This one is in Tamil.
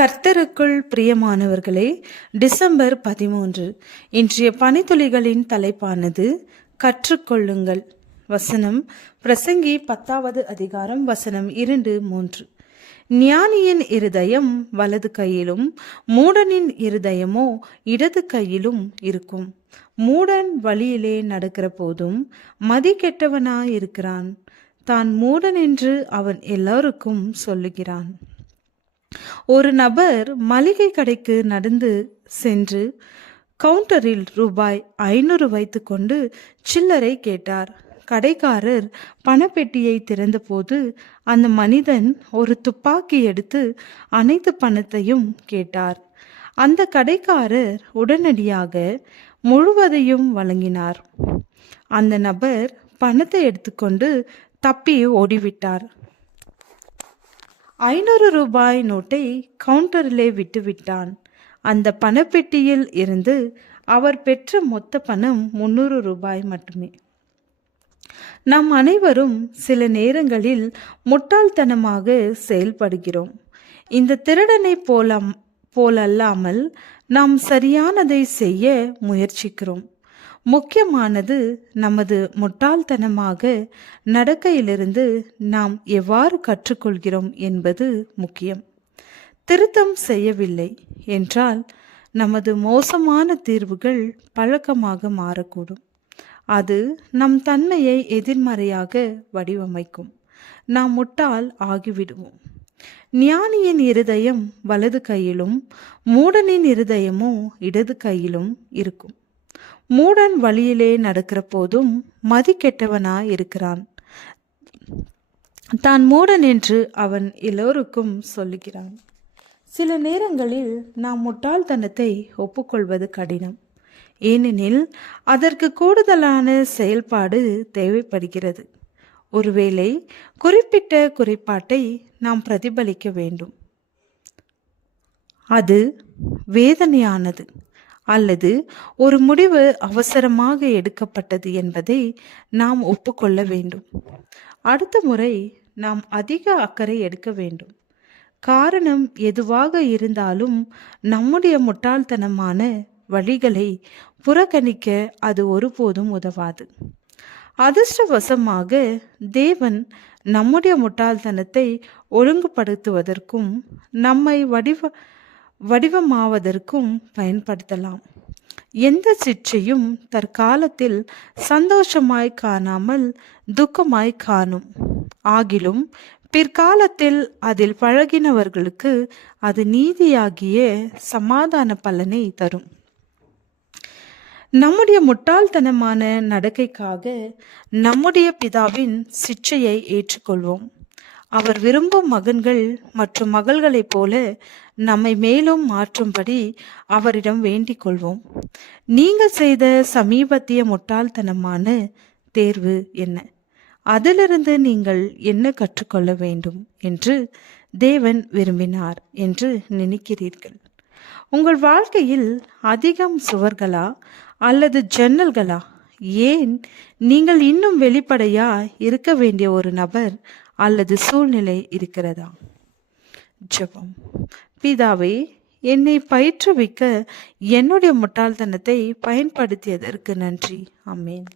கர்த்தருக்குள் பிரியமானவர்களே, டிசம்பர் 13 இன்றைய பனித்துளிகளின் தலைப்பானது கற்றுக்கொள்ளுங்கள். வசனம் பிரசங்கி 10வது அதிகாரம் வசனம் 2, 3. ஞானியின் இருதயம் வலது கையிலும் மூடனின் இருதயமோ இடது கையிலும் இருக்கும். மூடன் வழியிலே நடக்கிற போதும் மதி கெட்டவனாயிருக்கிறான். தான் மூடன் என்று அவன் எல்லோருக்கும் சொல்லுகிறான். ஒரு நபர் மளிகை கடைக்கு நடந்து சென்று கவுண்டரில் ரூபாய் 500 வைத்துக்கொண்டு சில்லறை கேட்டார். கடைக்காரர் பணப்பெட்டியை திறந்தபோது அந்த மனிதன் ஒரு துப்பாக்கி எடுத்து அனைத்து பணத்தையும் கேட்டார். அந்த கடைக்காரர் உடனடியாக முழுவதையும் வழங்கினார். அந்த நபர் பணத்தை எடுத்துக்கொண்டு தப்பி ஓடிவிட்டார். 500 ரூபாய் நோட்டை கவுண்டரிலே விட்டுவிட்டான். அந்த பணப்பெட்டியில் இருந்து அவர் பெற்ற மொத்த பணம் 300 ரூபாய் மட்டுமே. நாம் அனைவரும் சில நேரங்களில் முட்டாள்தனமாக செயல்படுகிறோம். இந்த திருடனை போலல்லாமல் நாம் சரியானதை செய்ய முயற்சிக்கிறோம். முக்கியமானது நமது முட்டாள்தனமாக நடக்கையிலிருந்து நாம் எவ்வாறு கற்றுக்கொள்கிறோம் என்பது முக்கியம். திருத்தம் செய்யவில்லை என்றால் நமது மோசமான தீர்வுகள் பழக்கமாக மாறக்கூடும். அது நம் தன்மையை எதிர்மறையாக வடிவமைக்கும். நாம் முட்டாள் ஆகிவிடுவோம். ஞானியின் இருதயம் வலது கையிலும் மூடனின் இருதயமோ இடது கையிலும் இருக்கும். மூடன் வழியிலே நடக்கிற போதும் மதி கெட்டவனாய் இருக்கிறான். தான் மூடன் என்று அவன் எல்லோருக்கும் சொல்லுகிறான். சில நேரங்களில் நாம் முட்டாள்தனத்தை ஒப்புக்கொள்வது கடினம். ஏனெனில் அதற்கு கூடுதலான செயல்பாடு தேவைப்படுகிறது. ஒருவேளை குறிப்பிட்ட குறைபாட்டை நாம் பிரதிபலிக்க வேண்டும். அது வேதனையானது அல்லது ஒரு முடிவு அவசரமாக எடுக்கப்பட்டது என்பதை நாம் ஒப்புக்கொள்ள வேண்டும். அடுத்த முறை நாம் அதிக அக்கறை எடுக்க வேண்டும். காரணம் எதுவாக இருந்தாலும் நம்முடைய முட்டாள்தனமான வழிகளை புறக்கணிக்க அது ஒருபோதும் உதவாது. அதிர்ஷ்டவசமாக தேவன் நம்முடைய முட்டாள்தனத்தை ஒழுங்குபடுத்துவதற்கும் நம்மை வடிவமாவதற்கும் பயன்படுத்தலாம். எந்த சிற்றையும் தற்காலத்தில் சந்தோஷமாய் காணாமல் துக்கமாய் காணும். ஆகிலும் பிற்காலத்தில் அதில் பழகினவர்களுக்கு அது நீதியாகிய சமாதான பலனை தரும். நம்முடைய முட்டாள்தனமான நடக்கைக்காக நம்முடைய பிதாவின் சிற்றையை ஏற்றுக்கொள்வோம். அவர் விரும்பும் மகன்கள் மற்றும் மகள்களைப் போல நம்மை மேலும் மாற்றும்படி அவரிடம் வேண்டிக் கொள்வோம். நீங்கள் செய்த சமீபத்திய முட்டாள்தனமான தேர்வு என்ன? அதிலிருந்து நீங்கள் என்ன கற்றுக்கொள்ள வேண்டும் என்று தேவன் விரும்பினார் என்று நினைக்கிறீர்கள்? உங்கள் வாழ்க்கையில் அதிகம் சுவர்களா அல்லது ஜன்னல்களா? ஏன் நீங்கள் இன்னும் வெளிப்படையா இருக்க வேண்டிய ஒரு நபர் அல்லது சூழ்நிலை இருக்கிறதா? ஜெபம். பிதாவே, என்னை பயிற்றுவிக்க என்னுடைய முட்டாள்தனத்தை பயன்படுத்தியதற்கு நன்றி. ஆமென்.